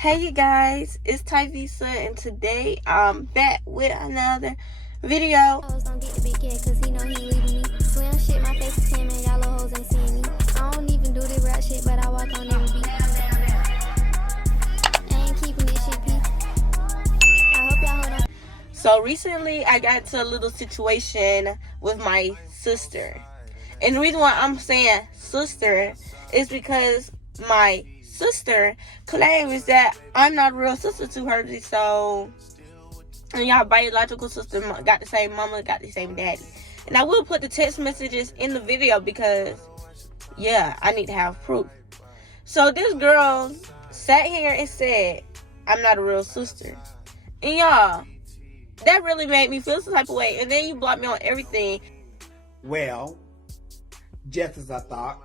Hey you guys, it's Tyvisa and today I'm back with another video. Don't get the big cat cause he know he leaving me. Slim shit, my face is 10, man, y'all little hoes ain't seeing me. I don't even do the rap shit, but I walk on every beat. I ain't keeping this shit peace. I hope y'all hold on. So recently I got into a little situation with my sister. And the reason why I'm saying sister is because my sister claims that I'm not a real sister to her. So, and y'all biological sister got the same mama, got the same daddy. And I will put the text messages in the video because, yeah, I need to have proof. So this girl sat here and said, I'm not a real sister. And y'all, that really made me feel some type of way. And then you blocked me on everything. Well, just as I thought,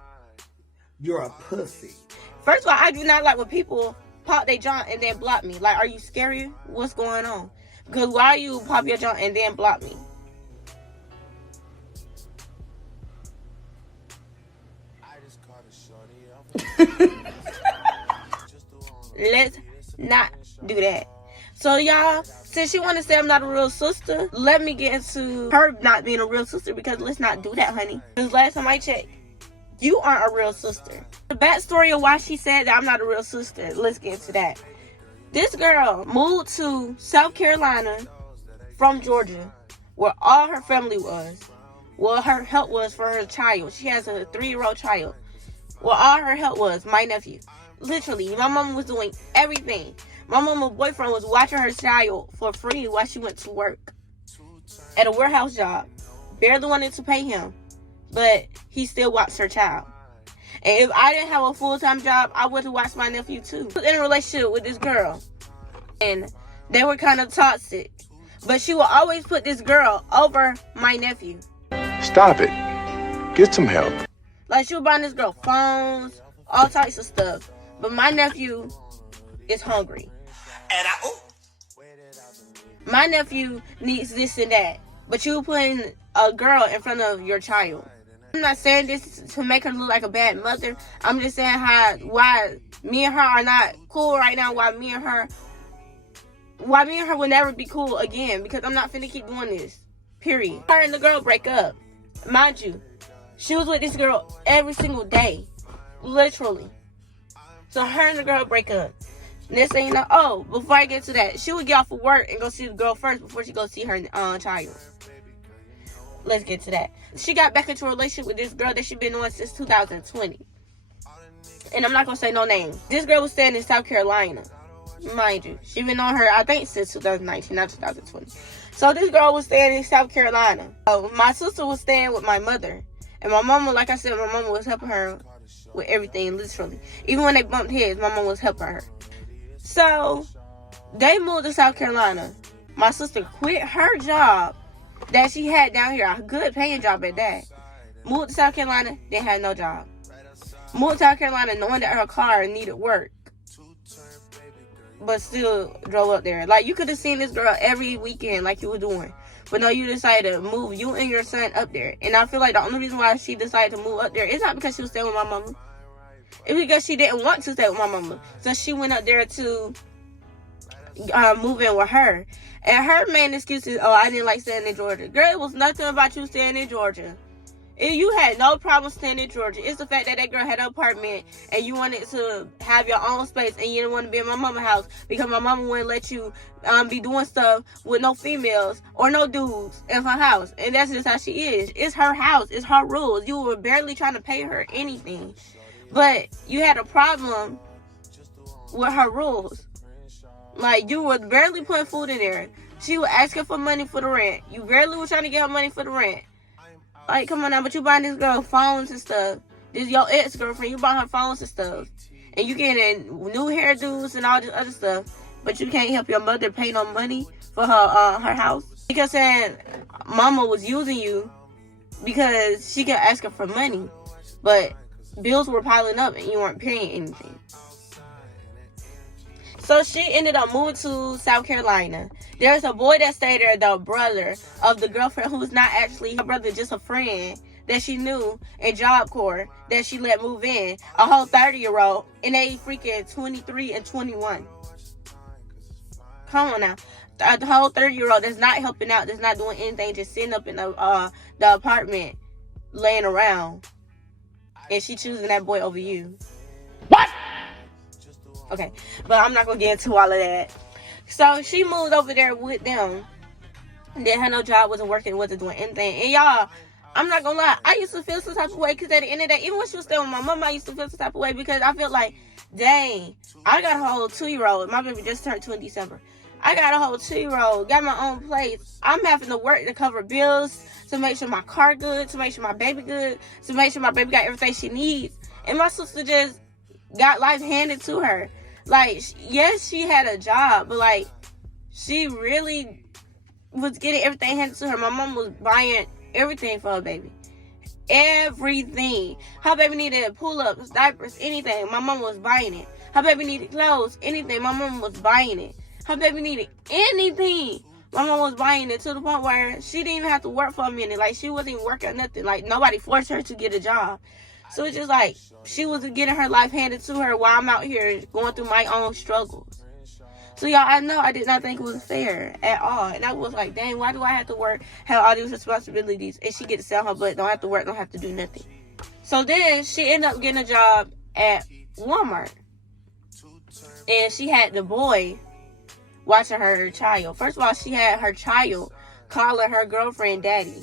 you're a pussy. First of all, I do not like when people pop their junk and then block me. Like, are you scary? What's going on? Because why you pop your junk and then block me? Let's not do that. So y'all, since she want to say I'm not a real sister, let me get into her not being a real sister, because let's not do that, honey. Because last time I checked, you aren't a real sister. The backstory of why she said that I'm not a real sister, let's get into that. This girl moved to South Carolina from Georgia, where all her family was. Well, her help was for her child. She has a 3-year-old child. Well, all her help was my nephew. Literally, my mama was doing everything. My mama's boyfriend was watching her child for free while she went to work at a warehouse job. Barely wanted to pay him, but he still watched her child. And if I didn't have a full-time job, I would have watched my nephew too. I was in a relationship with this girl, and they were kind of toxic. But she will always put this girl over my nephew. Stop it. Get some help. Like, she was buying this girl phones, all types of stuff. But my nephew is hungry. And my nephew needs this and that. But you putting a girl in front of your child. I'm not saying this to make her look like a bad mother. I'm just saying why me and her are not cool right now. Why me and her will never be cool again. Because I'm not finna keep doing this. Period. Her and the girl break up. Mind you, she was with this girl every single day. Literally. So her and the girl break up. Next thing you know, oh, before I get to that, she would get off of work and go see the girl first before she go see her child. Let's get to that. She got back into a relationship with this girl that she been on since 2020. And I'm not going to say no names. This girl was staying in South Carolina. Mind you, she been on her, I think, since 2019, not 2020. So this girl was staying in South Carolina. My sister was staying with my mother. And my mama, like I said, my mama was helping her with everything, literally. Even when they bumped heads, my mama was helping her. So, they moved to South Carolina. My sister quit her job that she had down here, a good paying job at that. Moved to South Carolina, then had no job. Moved to South Carolina knowing that her car needed work, but still drove up there. Like, you could have seen this girl every weekend like you were doing. But no, you decided to move you and your son up there. And I feel like the only reason why she decided to move up there is not because she was staying with my mama. It's because she didn't want to stay with my mama. So she went up there to move in with her. And her main excuse is, oh, I didn't like staying in Georgia. Girl, it was nothing about you staying in Georgia. You had no problem staying in Georgia. It's the fact that that girl had an apartment and you wanted to have your own space and you didn't want to be in my mama's house because my mama wouldn't let you be doing stuff with no females or no dudes in her house. And that's just how she is. It's her house. It's her rules. You were barely trying to pay her anything. But you had a problem with her rules. Like, you were barely putting food in there. She was asking for money for the rent. You barely were trying to get her money for the rent. Like, come on now, but you buying this girl phones and stuff. This is your ex-girlfriend. You buying her phones and stuff. And you getting new hairdos and all this other stuff. But you can't help your mother pay no money for her house. Because saying mama was using you because she kept asking for money. But bills were piling up and you weren't paying anything. So she ended up moving to South Carolina. There's a boy that stayed there, the brother of the girlfriend, who's not actually her brother, just a friend that she knew in Job Corps that she let move in, a whole 30-year-old, and they freaking 23 and 21. Come on now. The whole 30-year-old that's not helping out, that's not doing anything, just sitting up in the apartment, laying around, and she choosing that boy over you. What? Okay, but I'm not gonna get into all of that. So she moved over there with them. Didn't have no job, wasn't working, wasn't doing anything. And y'all, I'm not gonna lie, I used to feel some type of way, because at the end of the day, even when she was still with my mom, I used to feel some type of way, because I felt like, dang, I got a whole 2-year-old. My baby just turned 2 in December. I got a whole 2-year-old, got my own place. I'm having to work to cover bills, to make sure my car good, to make sure my baby good, to make sure my baby got everything she needs. And my sister just got life handed to her. Like, yes, she had a job, but like, she really was getting everything handed to her. My mom was buying everything for her baby. Everything. Her baby needed pull-ups, diapers, anything. My mom was buying it. Her baby needed clothes, anything. My mom was buying it. Her baby needed anything. My mom was buying it, to the point where she didn't even have to work for a minute. Like, she wasn't even working or nothing. Like, nobody forced her to get a job. So it's just like, she was getting her life handed to her while I'm out here going through my own struggles. So y'all, I know I did not think it was fair at all. And I was like, dang, why do I have to work, have all these responsibilities, and she get to sell her butt, don't have to work, don't have to do nothing. So then she ended up getting a job at Walmart. And she had the boy watching her child. First of all, she had her child calling her girlfriend daddy.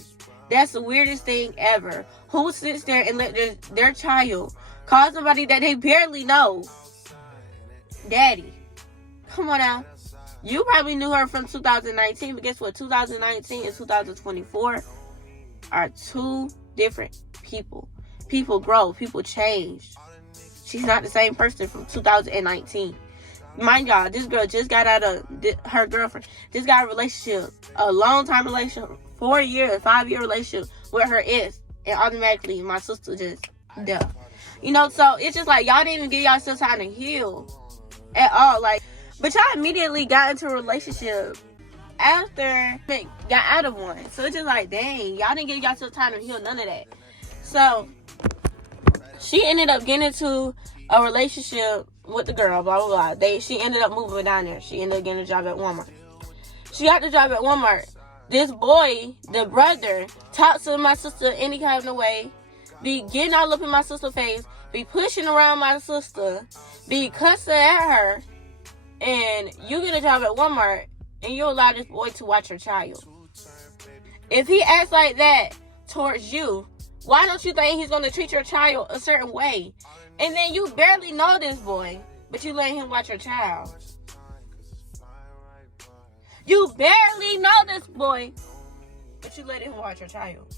That's the weirdest thing ever. Who sits there and let their child call somebody that they barely know daddy? Come on now. You probably knew her from 2019, but guess what? 2019 and 2024 are two different people. People grow. People change. She's not the same person from 2019. Mind y'all, this girl just got out of her girlfriend. Just got a relationship, a long-time relationship, 4-year, 5-year relationship with her ex. And automatically, my sister just, duh. You know, so it's just like, y'all didn't even give yourself time to heal at all. Like, but y'all immediately got into a relationship after got out of one. So it's just like, dang, y'all didn't give yourself time to heal, none of that. So she ended up getting into a relationship with the girl, blah, blah, blah. She ended up moving down there. She ended up getting a job at Walmart. She got the job at Walmart. This boy, the brother, talks to my sister any kind of way, be getting all up in my sister's face, be pushing around my sister, be cussing at her, and you get a job at Walmart, and you allow this boy to watch your child. If he acts like that towards you, why don't you think he's going to treat your child a certain way? And then you barely know this boy, but you let him watch your child. You barely know this boy, but you let him watch your child.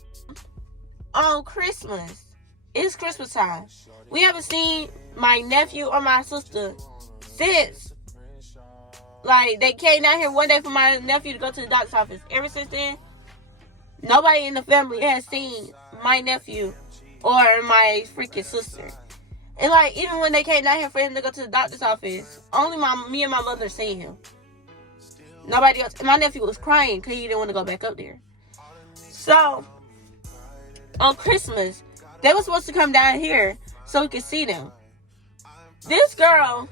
On Christmas, it's Christmas time. We haven't seen my nephew or my sister since. Like, they came down here one day for my nephew to go to the doctor's office. Ever since then, nobody in the family has seen my nephew or my freaking sister. And like, even when they came down here for him to go to the doctor's office, only me and my mother seen him. Nobody else. And my nephew was crying because he didn't want to go back up there. So, on Christmas, they were supposed to come down here so we could see them. This girl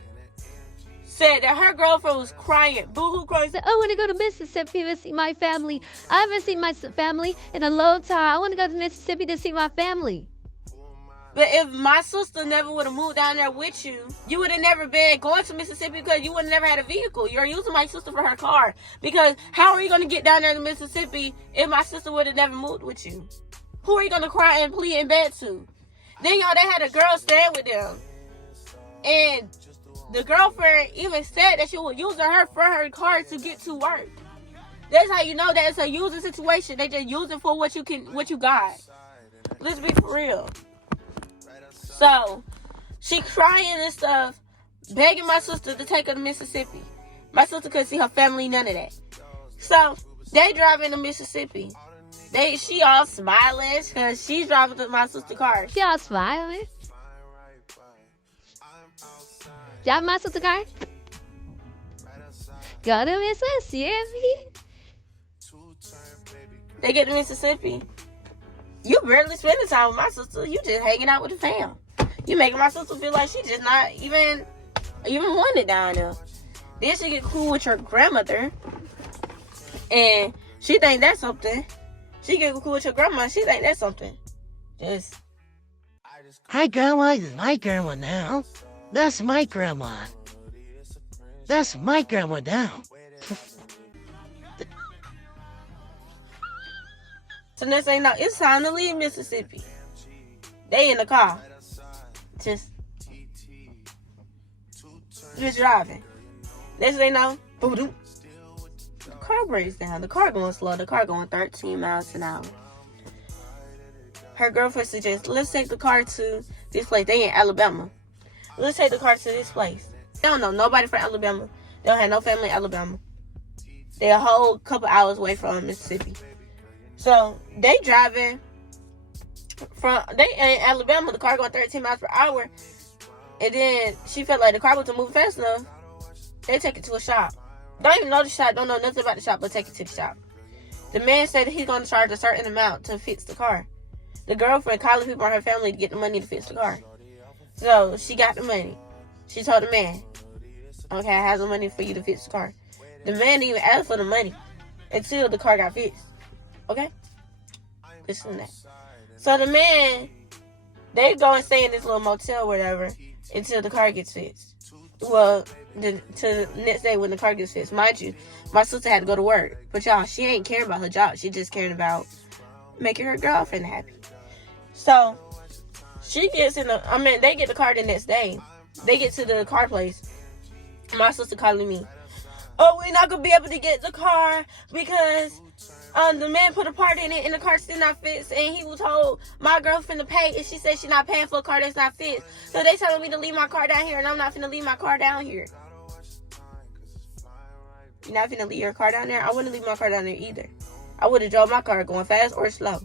said that her girlfriend was crying, boo-hoo crying. I want to go to Mississippi to see my family. I haven't seen my family in a long time. I want to go to Mississippi to see my family. But if my sister never would have moved down there with you, you would have never been going to Mississippi because you would have never had a vehicle. You're using my sister for her car. Because how are you going to get down there to Mississippi if my sister would have never moved with you? Who are you going to cry and plead in bed to? Then, y'all, they had a girl staying with them. And the girlfriend even said that she was using her for her car to get to work. That's how you know that it's a using situation. They just use it for what you got. Let's be for real. So, she crying and stuff, begging my sister to take her to Mississippi. My sister couldn't see her family, none of that. So, they driving to Mississippi. She all smiling because she's driving to my sister's car. She all smiling. Drive my sister's car. Go to Mississippi. They get to Mississippi. You barely spending time with my sister. You just hanging out with the fam. You making my sister feel like she just not even wanted down there. Then she get cool with your grandmother, and she think that's something. She get cool with your grandma. She think that's something. Just. Hi, Grandma. It's my grandma now. That's my grandma. That's my grandma now. So next thing you know, it's time to leave Mississippi. They in the car. Just driving. Next thing you know, boom, the car breaks down. The car going slow. The car going 13 miles an hour. Her girlfriend suggests, let's take the car to this place. They in Alabama. Let's take the car to this place. They don't know nobody from Alabama. They don't have no family in Alabama. They're a whole couple hours away from Mississippi. So they driving they in Alabama. The car going 13 miles per hour. And then she felt like the car wasn't moving fast enough. They take it to a shop. Don't even know the shop. Don't know nothing about the shop, but take it to the shop. The man said that he's going to charge a certain amount to fix the car. The girlfriend calling people in her family to get the money to fix the car. So she got the money. She told the man, okay, I have the money for you to fix the car. The man didn't even ask for the money until the car got fixed. Okay? Listen to that. So the man, they go and stay in this little motel or whatever until the car gets fixed. Well, to the next day when the car gets fixed. Mind you, my sister had to go to work. But y'all, she ain't caring about her job. She just caring about making her girlfriend happy. So she gets they get the car the next day. They get to the car place. My sister calling me, oh, we're not gonna be able to get the car because the man put a part in it and the car still not fixed, and he was told my girlfriend to pay, and she said she's not paying for a car that's not fixed. So they telling me to leave my car down here, and I'm not finna leave my car down here. You're not finna leave your car down there? I wouldn't leave my car down there either. I would have drove my car going fast or slow.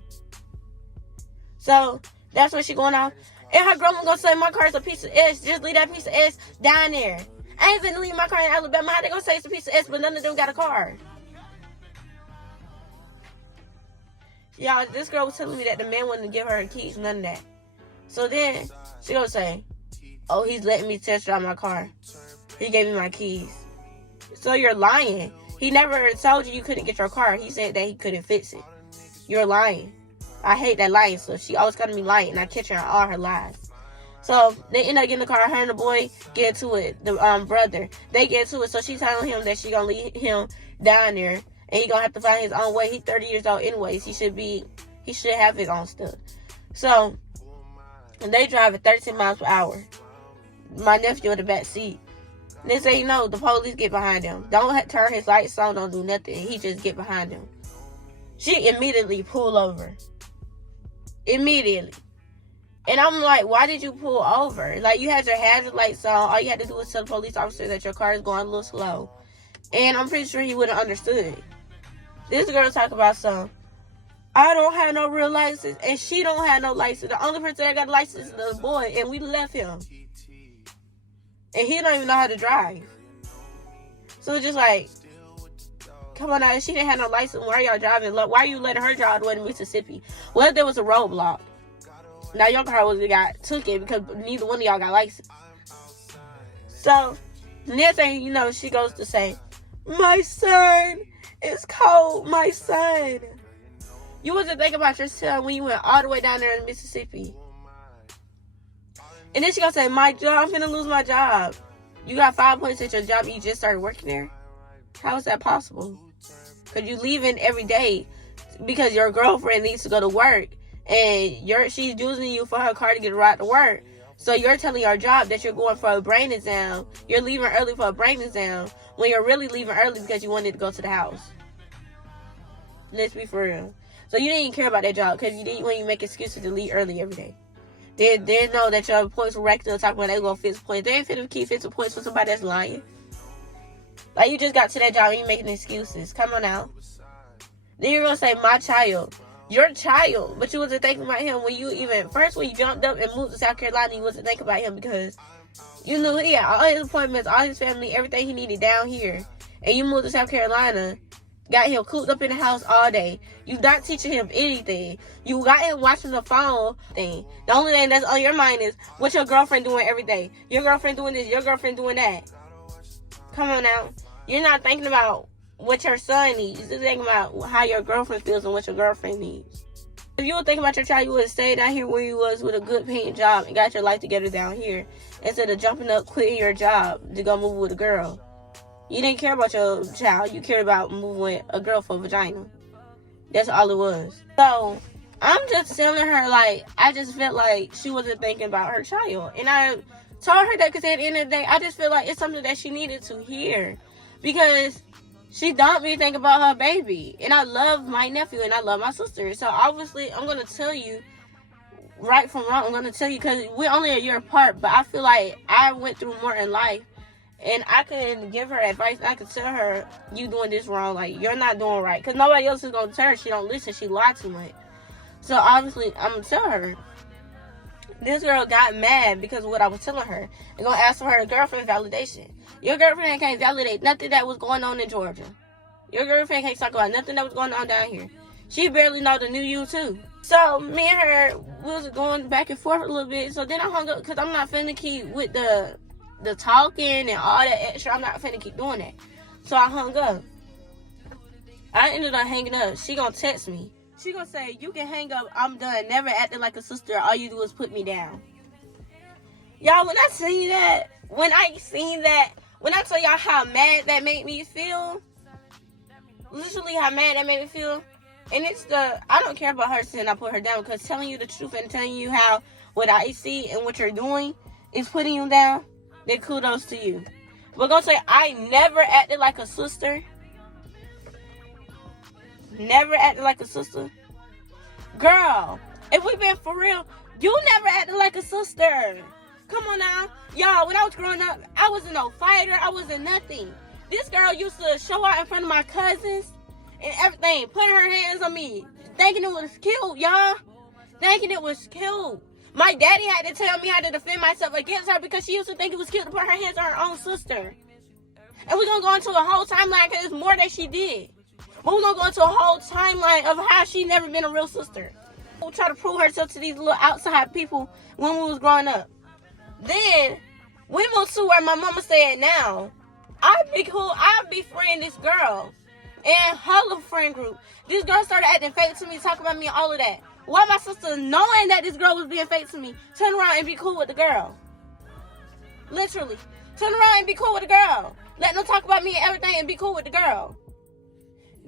So that's what she going off. And her grandma gonna say my car's a piece of S. Just leave that piece of S down there. I ain't finna leave my car in Alabama. How they gonna say it's a piece of S, but none of them got a car? Y'all, this girl was telling me that the man wouldn't give her keys, none of that. So then she gonna say, oh, he's letting me test drive my car. He gave me my keys. So you're lying. He never told you couldn't get your car. He said that he couldn't fix it. You're lying. I hate that lying stuff. She always calling me lying, and I catch her on all her lies. So they end up getting the car. Her and the boy get to it. The brother, they get to it. So she's telling him that she gonna leave him down there, and he gonna have to find his own way. He's 30 years old anyways. He should have his own stuff. So they drive at 13 miles per hour. My nephew in the back seat. They say, no, the police get behind him. Don't turn his lights on, don't do nothing. He just get behind him. She immediately pull over. Immediately. And I'm like, why did you pull over? Like, you had your hazard lights on. All you had to do was tell the police officer that your car is going a little slow. And I'm pretty sure he would have understood. This girl talk about I don't have no real license. And she don't have no license. The only person that got a license is the boy. And we left him. And he don't even know how to drive. So it's just like, come on now, she didn't have no license. Why are y'all driving? Why are you letting her drive all the way to Mississippi? Well, there was a roadblock. Now your car took it because neither one of y'all got license. So the next thing you know, she goes to say, my son, it's cold, my son. You wasn't thinking about your son when you went all the way down there in Mississippi. And then she gonna say, my job, I'm finna lose my job. You got 5 points at your job and you just started working there? How is that possible? Because you leaving every day because your girlfriend needs to go to work. And she's using you for her car to get a ride to work. So you're telling your job that you're going for a brain exam. You're leaving early for a brain exam when you're really leaving early because you wanted to go to the house. Let's be for real. So you didn't even care about that job because you didn't want to make excuses to leave early every day. They know that your points were racked up, talking about they gonna fix points. They ain't finna keep fixing points for somebody that's lying. Like, you just got to that job and you making excuses. Come on now. Then you're gonna say, my child. Your child. But you wasn't thinking about him when you jumped up and moved to South Carolina, you wasn't thinking about him because you knew he had all his appointments, all his family, everything he needed down here. And you moved to South Carolina got him cooped up in the house all day. You not teaching him anything. You got him watching the phone thing. The only thing that's on your mind is what your girlfriend doing every day. Your girlfriend doing this, your girlfriend doing that. Come on now. You're not thinking about what your son needs. You're thinking about how your girlfriend feels and what your girlfriend needs. If you were thinking about your child, you would have stayed down here where you was with a good paying job and got your life together down here instead of jumping up, quitting your job to go move with a girl. You didn't care about your child. You cared about moving with a girl for a vagina. That's all it was. So, I'm just telling her, like, I just felt like she wasn't thinking about her child. And I told her that because at the end of the day, I just feel like it's something that she needed to hear. Because she don't be thinking about her baby. And I love my nephew and I love my sister. So, obviously, I'm going to tell you right from wrong. I'm going to tell you because we're only a year apart. But I feel like I went through more in life. And I can give her advice. I can tell her, you doing this wrong. Like, you're not doing right. Because nobody else is going to tell her. She don't listen. She lied too much. So, obviously, I'm going to tell her. This girl got mad because of what I was telling her. And going to ask for her girlfriend validation. Your girlfriend can't validate nothing that was going on in Georgia. Your girlfriend can't talk about nothing that was going on down here. She barely know the new you, too. So, me and her was going back and forth a little bit. So, then I hung up because I'm not finna keep with the talking and all that extra. I'm not finna keep doing that. So I hung up. I ended up hanging up. She gonna text me. She gonna say, you can hang up. I'm done. Never acting like a sister. All you do is put me down. Y'all, when I tell y'all how mad that made me feel, literally how mad that made me feel, and I don't care about her saying I put her down, because telling you the truth and telling you how what I see and what you're doing is putting you down, then kudos to you. We're gonna say I never acted like a sister. Never acted like a sister. Girl, if we been for real, you never acted like a sister. Come on now. Y'all, when I was growing up, I wasn't no fighter. I wasn't nothing. This girl used to show out in front of my cousins and everything, putting her hands on me, thinking it was cute, y'all. Thinking it was cute. My daddy had to tell me how to defend myself against her because she used to think it was cute to put her hands on her own sister. And we're going to go into a whole timeline because there's more that she did. But we're going to go into a whole timeline of how she never been a real sister. We'll try to prove herself to these little outside people when we was growing up. Then, we moved to where my mama said now, I'd be cool, I'd befriend this girl. And her little friend group. This girl started acting fake to me, talking about me and all of that. Why my sister, knowing that this girl was being fake to me, turn around and be cool with the girl? Literally. Turn around and be cool with the girl. Let them talk about me and everything and be cool with the girl.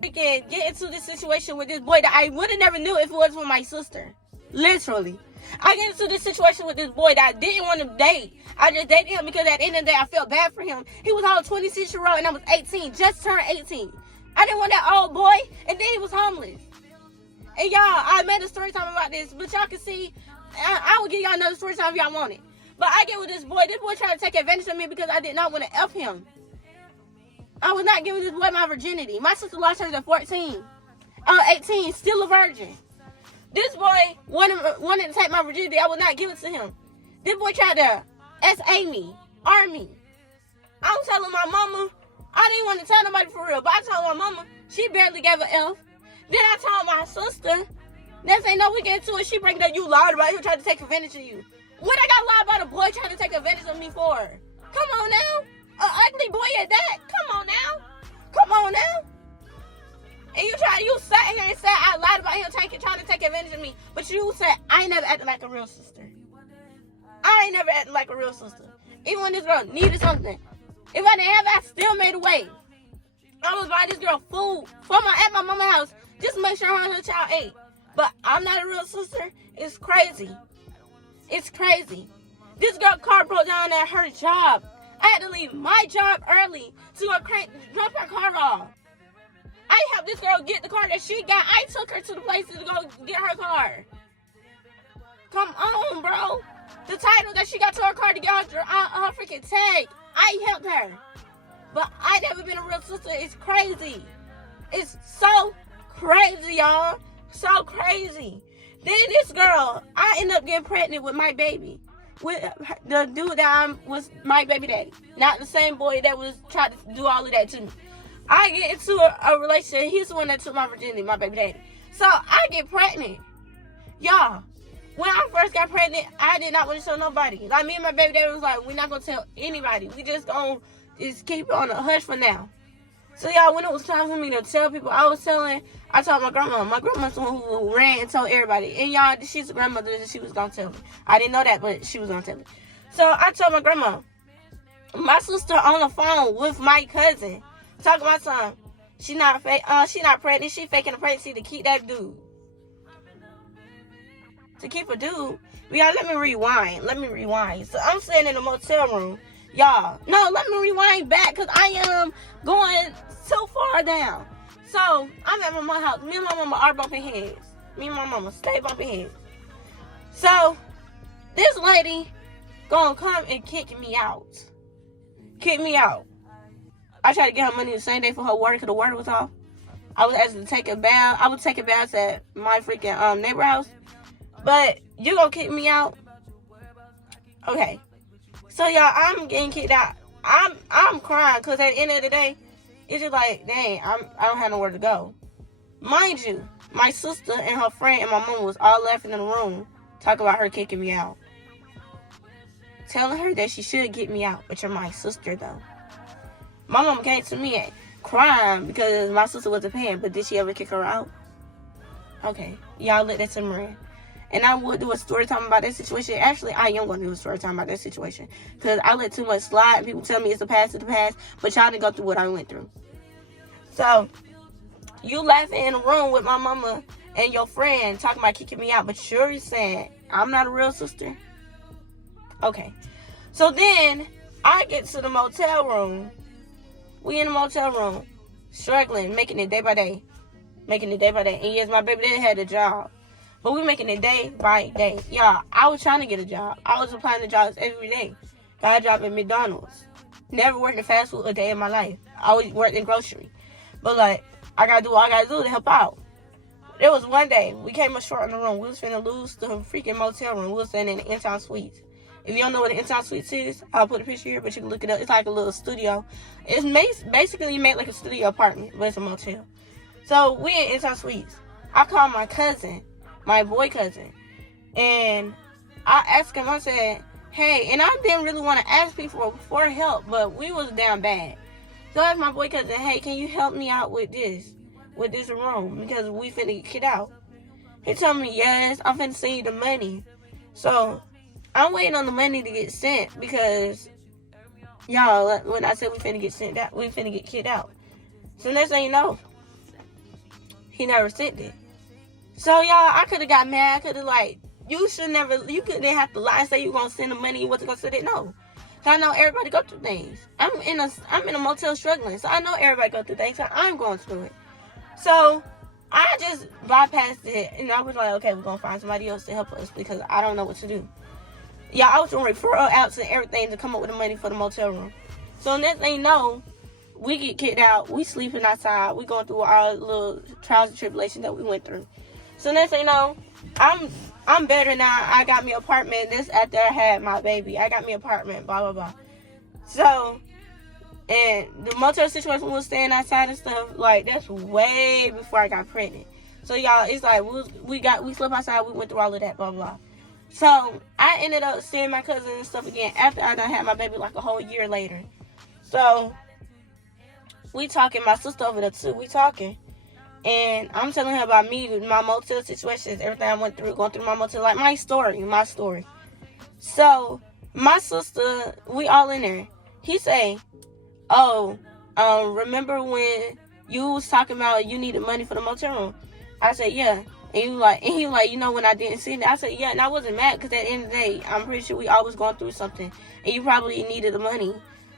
We can get into this situation with this boy that I would have never knew if it was for my sister. Literally. I get into this situation with this boy that I didn't want to date. I just dated him because at the end of the day, I felt bad for him. He was all 26-year-old and I was 18. Just turned 18. I didn't want that old boy. And then he was homeless. And y'all, I made a story time about this. But y'all can see, I will give y'all another story time if y'all want it. But I get with this boy. This boy tried to take advantage of me because I did not want to F him. I was not giving this boy my virginity. My sister lost hers at 14. 18, still a virgin. This boy wanted to take my virginity. I would not give it to him. This boy tried to SA me, arm me. I was telling my mama, I didn't want to tell nobody for real, but I told my mama, she barely gave a F. Then I told my sister, next thing no, we get into it, she bring that you lied about him trying to take advantage of you. What I got lied about a boy trying to take advantage of me for? Come on now. An ugly boy at that? Come on now. Come on now. And you sat here and said I lied about him trying to take advantage of me. But you said I ain't never acted like a real sister. I ain't never acted like a real sister. Even when this girl needed something. If I didn't have it, I still made a way. I was buying this girl food at my mama's house just to make sure her and her child ate. But I'm not a real sister. It's crazy. It's crazy. This girl car broke down at her job. I had to leave my job early to go drop her car off. I helped this girl get the car that she got. I took her to the place to go get her car. Come on, bro. The title that she got to her car to get her freaking tag. I helped her. But I never been a real sister. It's crazy. It's so crazy, y'all. So crazy. Then this girl, I ended up getting pregnant with my baby. With the dude that was my baby daddy. Not the same boy that was trying to do all of that to me. I get into a relationship. He's the one that took my virginity, my baby daddy. So I get pregnant. Y'all, when I first got pregnant, I did not want to show nobody. Like, me and my baby daddy was like, we're not going to tell anybody. We just going to keep it on a hush for now. So, y'all, when it was time for me to tell people, I told my grandma. My grandma's the one who ran and told everybody. And, y'all, she's the grandmother that she was going to tell me. I didn't know that, but she was going to tell me. So, I told my grandma. My sister on the phone with my cousin, talking about something. She not pregnant. She faking a pregnancy to keep that dude. To keep a dude. Y'all, let me rewind. So, I'm sitting in the motel room. Y'all, no, let me rewind back because I am going so far down. So, I'm at my mama's house. Me and my mama are bumping heads. Me and my mama stay bumping heads. So, this lady gonna come and kick me out. I tried to get her money the same day for her water because the water was off. I was asked to take a bath. I was taking baths at my freaking neighbor house. But you gonna kick me out? Okay. So y'all, I'm getting kicked out. I'm crying because at the end of the day, it's just like, dang, I don't have nowhere to go. Mind you, my sister and her friend and my mom was all laughing in the room, talking about her kicking me out. Telling her that she should get me out, but you're my sister though. My mom came to me crying because my sister wasn't paying, but did she ever kick her out? Okay, y'all let that simmer in. And I would do a story time about that situation. Actually, I am going to do a story time about that situation because I let too much slide. And people tell me it's the past, but y'all didn't go through what I went through. So, you laughing in the room with my mama and your friend talking about kicking me out, but you're saying I'm not a real sister? Okay. So then, I get to the motel room. We in the motel room, struggling, making it day by day. And yes, my baby daddy had a job. But we making it day by day. Y'all, I was trying to get a job. I was applying to jobs every day. Got a job at McDonald's. Never worked in fast food a day in my life. I always worked in grocery. But, like, I got to do what I got to do to help out. There was one day, we came up short in the room. We was finna lose the freaking motel room. We was staying in the in-town suites. If you don't know what the in-town suites is, I'll put a picture here, but you can look it up. It's like a little studio. It's basically made like a studio apartment, but it's a motel. So, we in-town suites. I called my cousin, my boy cousin, and I asked him, I said, hey, and I didn't really want to ask people for help, but we was down bad. So I asked my boy cousin, hey, can you help me out with this room, because we finna get kicked out. He told me, yes, I'm finna send you the money. So, I'm waiting on the money to get sent, because, y'all, when I said we finna get sent out, we finna get kicked out. So next thing you know, he never sent it. So, y'all, I could have got mad. I could have, you couldn't have to lie and say you gonna send the money, you wasn't gonna send it. No. I know everybody go through things. I'm in a motel struggling, so I know everybody go through things, so I'm going through it. So, I just bypassed it, and I was like, okay, we're gonna find somebody else to help us, because I don't know what to do. Yeah, I was doing referral outs and everything to come up with the money for the motel room. So, next thing you know, we get kicked out, we sleeping outside, we going through our little trials and tribulations that we went through. So next thing you know, I'm better now. I got me an apartment. This after I had my baby. I got me an apartment, blah, blah, blah. So, and the motel situation, we was staying outside and stuff, that's way before I got pregnant. So, y'all, it's like, we slept outside, we went through all of that, blah, blah. So, I ended up seeing my cousin and stuff again after I done had my baby, a whole year later. So, we talking, my sister over there too, we talking. And I'm telling her about me, my motel situations, everything I went through, going through my motel, my story. So, my sister, we all in there. He say, remember when you was talking about you needed money for the motel room? I said, yeah. And he like, when I didn't see it, I said, yeah, and I wasn't mad, because at the end of the day, I'm pretty sure we all was going through something, and you probably needed the money.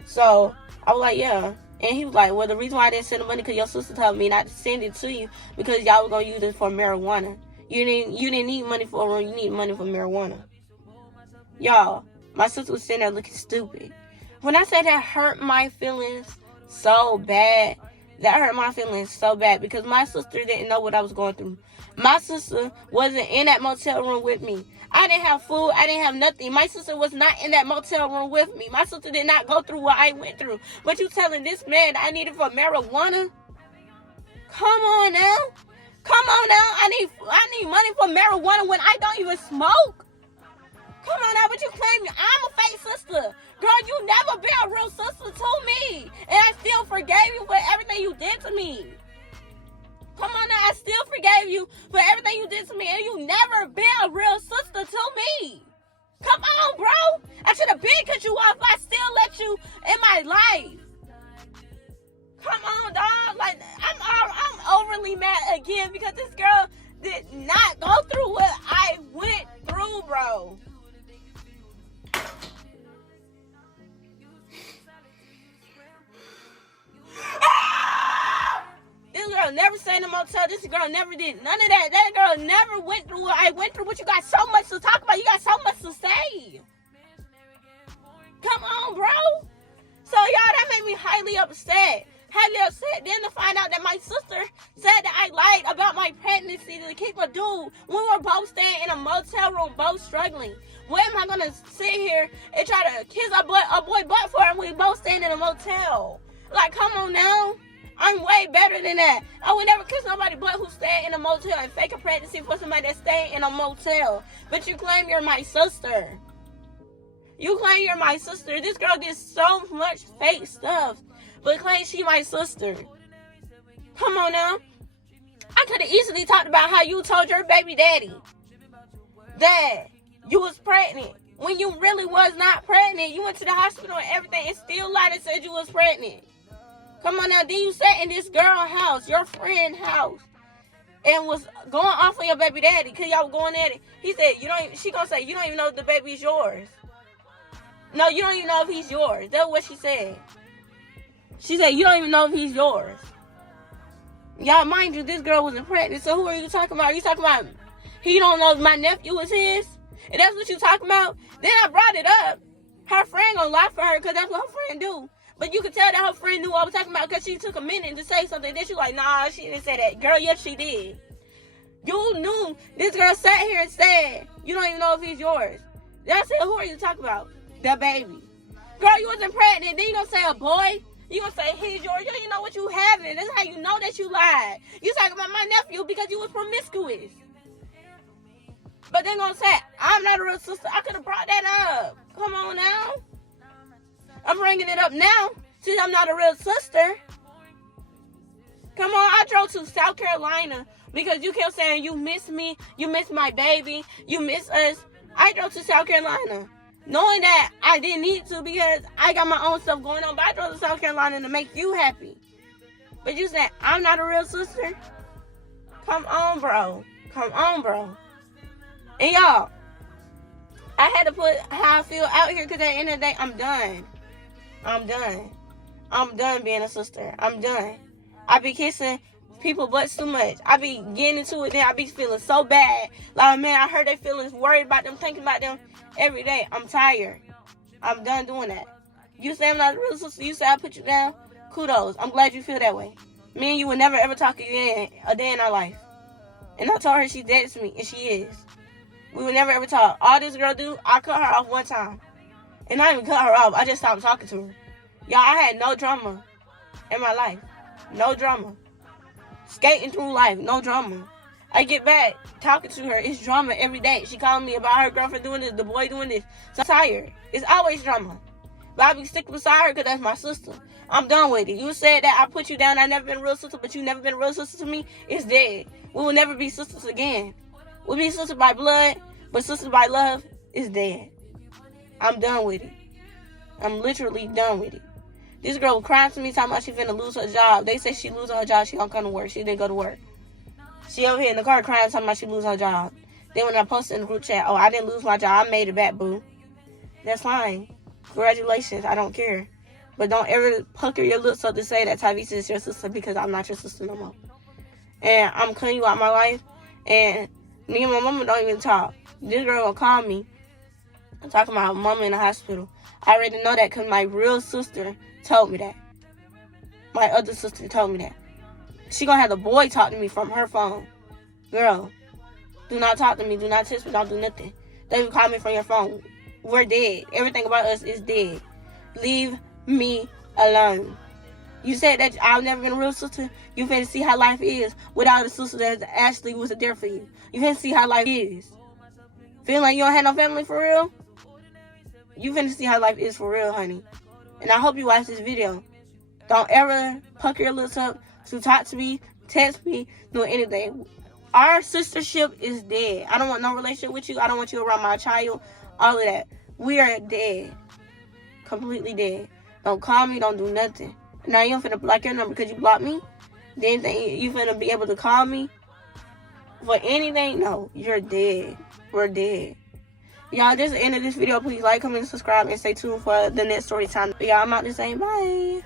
So, I was like, yeah. And he was like, well, the reason why I didn't send the money because your sister told me not to send it to you because y'all were going to use it for marijuana. You didn't need money for a room. You need money for marijuana. Y'all, my sister was sitting there looking stupid. When I say that hurt my feelings so bad, That hurt my feelings so bad because my sister didn't know what I was going through. My sister wasn't in that motel room with me. I didn't have food. I didn't have nothing. My sister was not in that motel room with me. My sister did not go through what I went through. But you telling this man that I needed for marijuana? Come on now. Come on now. I need money for marijuana when I don't even smoke. Come on now, but you claim I'm a fake sister. Girl, you never been a real sister to me. And I still forgave you for everything you did to me. Come on now, I still forgave you for everything you did to me. And you never been a real sister to me. Come on, bro. I should have been cut you off, but I still let you in my life. Come on, dog. Like, I'm overly mad again because this girl did not go through what I went through, bro. This girl never stayed in a motel. This girl never did none of that. That girl never went through what I went through. But you got so much to talk about. You got so much to say. Come on, bro. So, y'all, that made me highly upset. Then to find out that my sister said that I lied about my pregnancy to keep a dude when we were both staying in a motel room, both struggling. What am I going to sit here and try to kiss a boy butt for him when we both staying in a motel? Like, come on now. I'm way better than that. I would never kiss somebody but who stayed in a motel and fake a pregnancy for somebody that stayed in a motel. But you claim you're my sister. You claim you're my sister. This girl did so much fake stuff, but claim she my sister. Come on now. I could have easily talked about how you told your baby daddy that you was pregnant when you really was not pregnant. You went to the hospital and everything and still lied and said you was pregnant. Come on now, then you sat in this girl's house, your friend's house, and was going off on your baby daddy because y'all were going at it. He said, she gonna say, you don't even know if the baby's yours. No, you don't even know if he's yours. That's what she said. She said, you don't even know if he's yours. Y'all, mind you, this girl wasn't pregnant, so who are you talking about? Are you talking about he don't know if my nephew was his? And that's what you talking about? Then I brought it up. Her friend gonna lie for her because that's what her friend do. But you could tell that her friend knew what I was talking about because she took a minute to say something. Then she was like, nah, she didn't say that. Girl, yes, she did. You knew. This girl sat here and said, you don't even know if he's yours. Then I said, who are you talking about? The baby. Girl, you wasn't pregnant. Then you gonna say a boy? You gonna say he's yours? You don't even know what you having. That's how you know that you lied. You talking about my nephew because you was promiscuous. But then gonna say, I'm not a real sister. I could have brought that up. Come on now. I'm bringing it up now since I'm not a real sister. Come on, I drove to South Carolina because you kept saying you miss me, you miss my baby, you miss us. I drove to South Carolina knowing that I didn't need to because I got my own stuff going on, but I drove to South Carolina to make you happy. But you said, I'm not a real sister? Come on, bro. Come on, bro. And y'all, I had to put how I feel out here because at the end of the day, I'm done. I'm done. I'm done being a sister. I'm done. I be kissing people butts too much. I be getting into it, then I be feeling so bad. Like, man, I hurt their feelings, worried about them, thinking about them every day. I'm tired. I'm done doing that. You say I'm not a real sister. You say I put you down. Kudos. I'm glad you feel that way. Me and you will never ever talk again a day in our life. And I told her she's dead to me, and she is. We will never ever talk. All this girl do, I cut her off one time. And I didn't even cut her off. I just stopped talking to her. Y'all, I had no drama in my life. No drama. Skating through life, no drama. I get back, talking to her, it's drama every day. She calling me about her girlfriend doing this, the boy doing this. So I'm tired. It's always drama. But I be sticking beside her because that's my sister. I'm done with it. You said that I put you down, I never been a real sister, but you never been a real sister to me. It's dead. We will never be sisters again. We'll be sisters by blood, but sisters by love is dead. I'm done with it. I'm literally done with it. This girl was crying to me talking about she finna lose her job. They say she losing her job, she don't come to work. She didn't go to work. She over here in the car crying talking about she lose her job. Then when I posted in the group chat, oh, I didn't lose my job, I made it back, boo. That's fine. Congratulations, I don't care. But don't ever pucker your lips up to say that Tavisa is your sister because I'm not your sister no more. And I'm cutting you out my life. And me and my mama don't even talk. This girl will call me. I'm talking about mama in the hospital. I already know that because my real sister told me that. My other sister told me that. She gonna have the boy talk to me from her phone. Girl, do not talk to me. Do not text me. Don't do nothing. Don't even call me from your phone. We're dead. Everything about us is dead. Leave me alone. You said that I've never been a real sister. You finna see how life is without a sister that actually was there for you. You finna see how life is. Feel like you don't have no family for real? You finna see how life is for real, honey. And I hope you watch this video. Don't ever pucker your lips up to talk to me, text me, do anything. Our sistership is dead. I don't want no relationship with you. I don't want you around my child. All of that. We are dead. Completely dead. Don't call me. Don't do nothing. Now you don't finna block your number because you blocked me? Then you finna be able to call me for anything? No, you're dead. We're dead. Y'all, this is the end of this video. Please like, comment, and subscribe, and stay tuned for the next story time. Y'all, I'm out this saying bye.